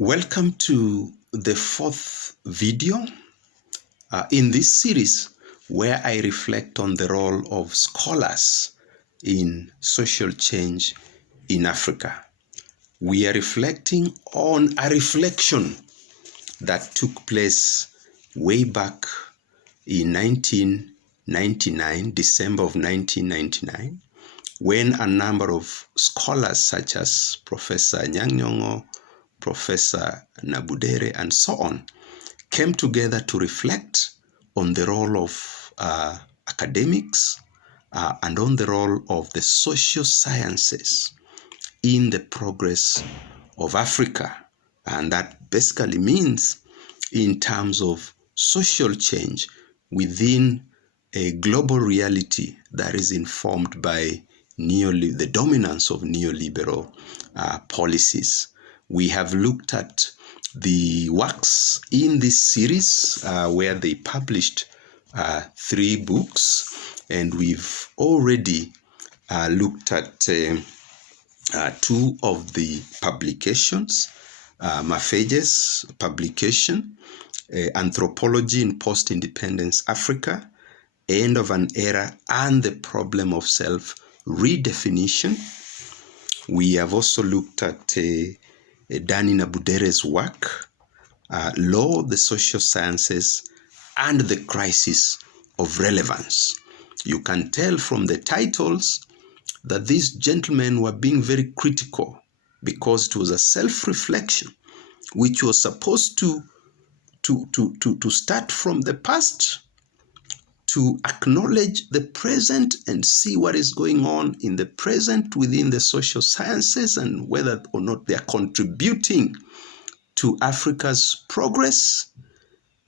Welcome to the fourth video in this series where I reflect on the role of scholars in social change in Africa. We are reflecting on a reflection that took place way back in 1999, December of 1999, when a number of scholars such as Professor Anyang' Nyong'o, Professor Nabudere, and so on, came together to reflect on the role of academics and on the role of the social sciences in the progress of Africa. And that basically means in terms of social change within a global reality that is informed by the dominance of neoliberal policies. We have looked at the works in this series where they published 3 books, and we've already looked at 2 of the publications. Mafeje's publication, Anthropology in Post-Independence Africa, End of an Era and the Problem of Self-Redefinition. We have also looked at Danny Nabudere's work, Law, the Social Sciences, and the Crisis of Relevance. You can tell from the titles that these gentlemen were being very critical because it was a self-reflection which was supposed to start from the past, to acknowledge the present and see what is going on in the present within the social sciences and whether or not they are contributing to Africa's progress,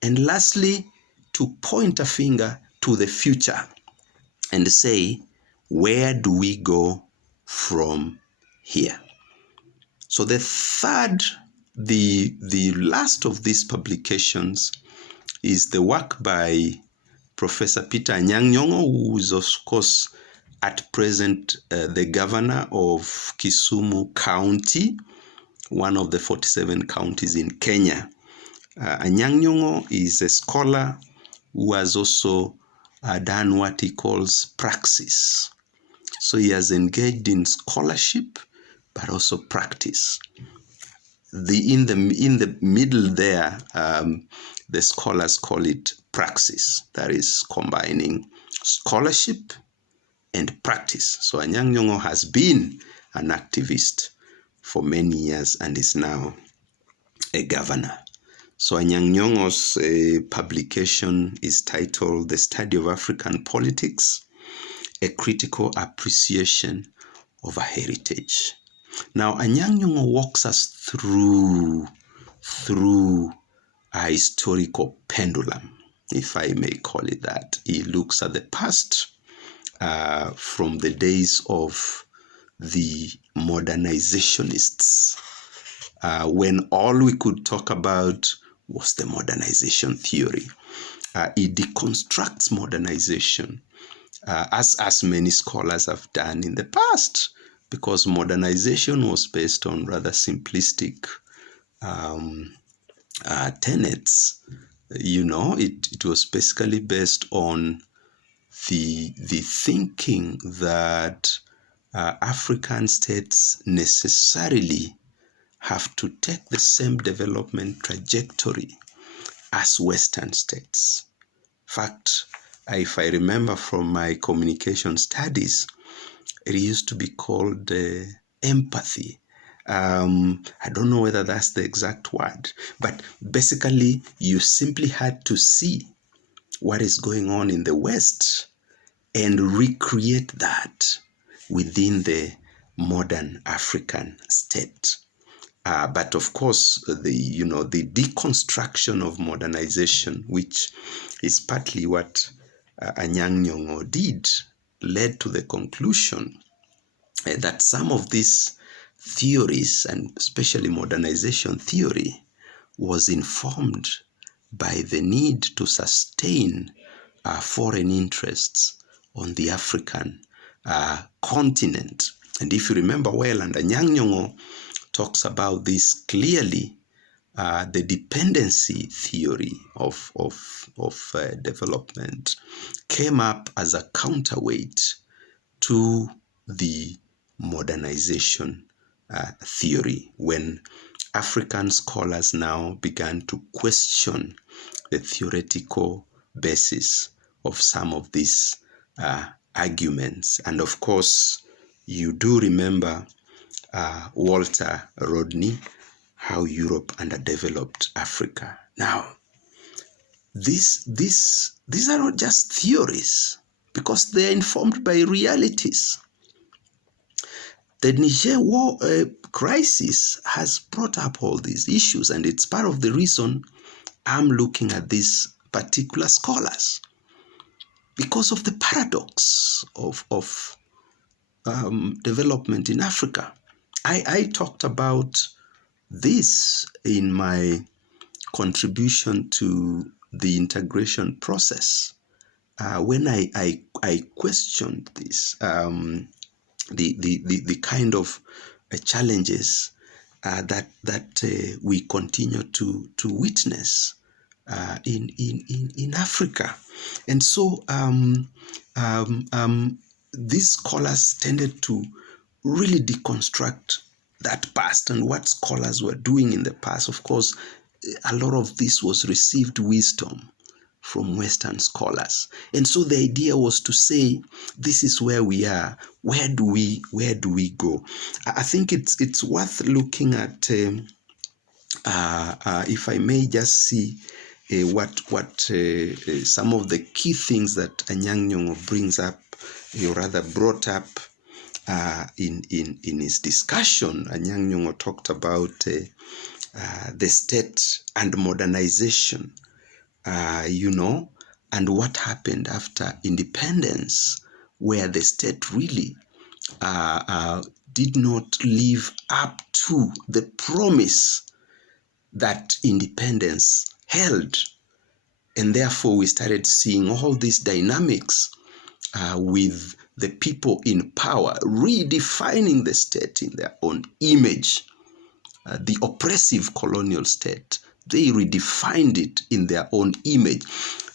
and lastly, to point a finger to the future and say, where do we go from here? So the last of these publications is the work by Professor Peter Anyang' Nyong'o, who is of course at present the governor of Kisumu County, one of the 47 counties in Kenya. Anyang' Nyong'o is a scholar who has also done what he calls praxis. So he has engaged in scholarship, but also practice. In the middle there, the scholars call it praxis, that is combining scholarship and practice. So Anyang' Nyong'o has been an activist for many years and is now a governor. So Anyang' Nyong'o's publication is titled The Study of African Politics, A Critical Appreciation of a Heritage. Now, Anyang' Nyong'o walks us through a historical pendulum, if I may call it that. He looks at the past from the days of the modernizationists, when all we could talk about was the modernization theory. He deconstructs modernization, as many scholars have done in the past, because modernization was based on rather simplistic tenets. It was basically based on the thinking that African states necessarily have to take the same development trajectory as Western states. In fact, if I remember from my communication studies, it used to be called empathy. I don't know whether that's the exact word, but basically you simply had to see what is going on in the West and recreate that within the modern African state. But of course, the deconstruction of modernization, which is partly what Anyang' Nyong'o did, led to the conclusion that some of these theories, and especially modernization theory, was informed by the need to sustain foreign interests on the African continent. And if you remember well, and Anyang' Nyong'o talks about this clearly the dependency theory of development came up as a counterweight to the modernization theory, when African scholars now began to question the theoretical basis of some of these arguments. And of course, you do remember Walter Rodney, how Europe underdeveloped Africa. Now, these are not just theories, because they are informed by realities. The Niger war crisis has brought up all these issues, and it's part of the reason I'm looking at these particular scholars, because of the paradox of development in Africa. I talked about this in my contribution to the integration process when I questioned this, the kind of challenges that we continue to witness in Africa. And so these scholars tended to really deconstruct that past and what scholars were doing in the past. Of course, a lot of this was received wisdom from Western scholars. And so the idea was to say, this is where we are. Where do we go? I think it's worth looking at, if I may just see what some of the key things that Anyang' Nyong'o brings up, or rather brought up in his discussion. Anyang' Nyong'o talked about the state and modernization, and what happened after independence, where the state really did not live up to the promise that independence held. And therefore, we started seeing all these dynamics with the people in power redefining the state in their own image. The oppressive colonial state, they redefined it in their own image.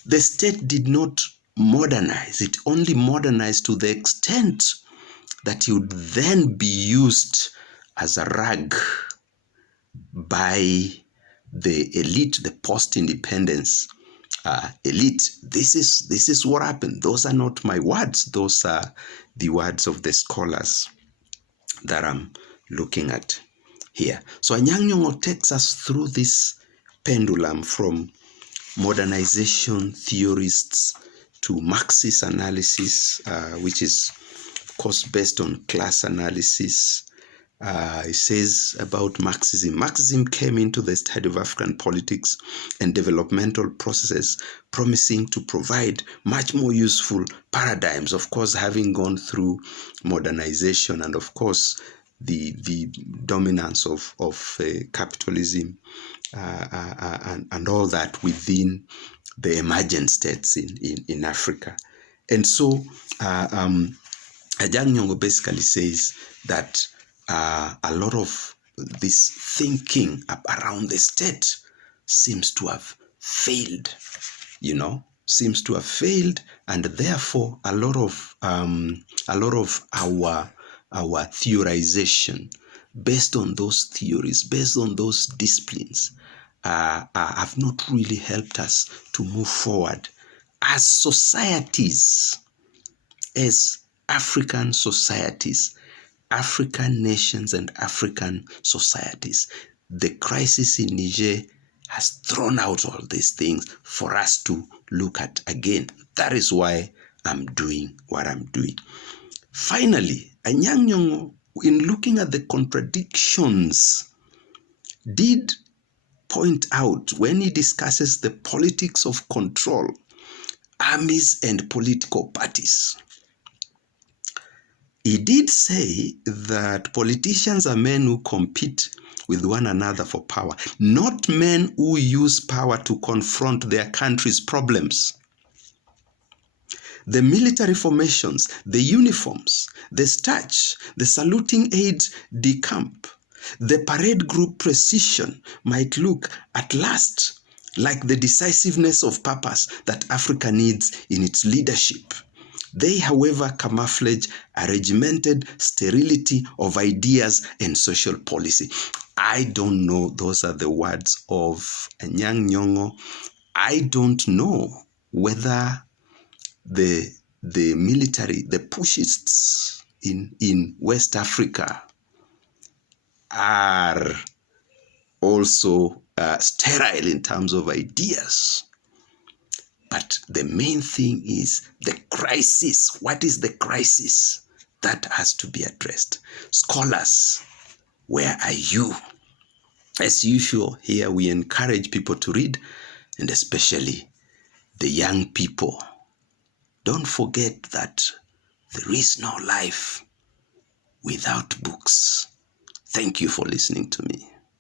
The state did not modernize. It only modernized to the extent that it would then be used as a rag by the elite, the post-independence elite. This is what happened. Those are not my words. Those are the words of the scholars that I'm looking at here. So Anyang' Nyong'o takes us through this pendulum from modernization theorists to Marxist analysis, which is, of course, based on class analysis. It says about Marxism. Marxism came into the study of African politics and developmental processes, promising to provide much more useful paradigms, of course, having gone through modernization and, of course, the dominance of capitalism and all that within the emergent states in Africa. And so Anyang' Nyong'o basically says that a lot of this thinking around the state seems to have failed, and therefore a lot of our theorization based on those theories, based on those disciplines, have not really helped us to move forward as societies, as African societies, African nations and African societies. The crisis in Niger has thrown out all these things for us to look at again. That is why I'm doing what I'm doing. Finally, Anyang' Nyong'o, in looking at the contradictions, did point out, when he discusses the politics of control, armies and political parties, he did say that politicians are men who compete with one another for power, not men who use power to confront their country's problems. The military formations, the uniforms, the starch, the saluting aide de camp, The parade group precision might look at last like the decisiveness of purpose that Africa needs in its leadership. They, however, camouflage a regimented sterility of ideas and social policy. I don't know, those are the words of Anyang' Nyong'o. I don't know whether the military, the pushists in West Africa are also sterile in terms of ideas. But the main thing is the crisis. What is the crisis that has to be addressed? Scholars, where are you? As usual, here we encourage people to read, and especially the young people. Don't forget that there is no life without books. Thank you for listening to me.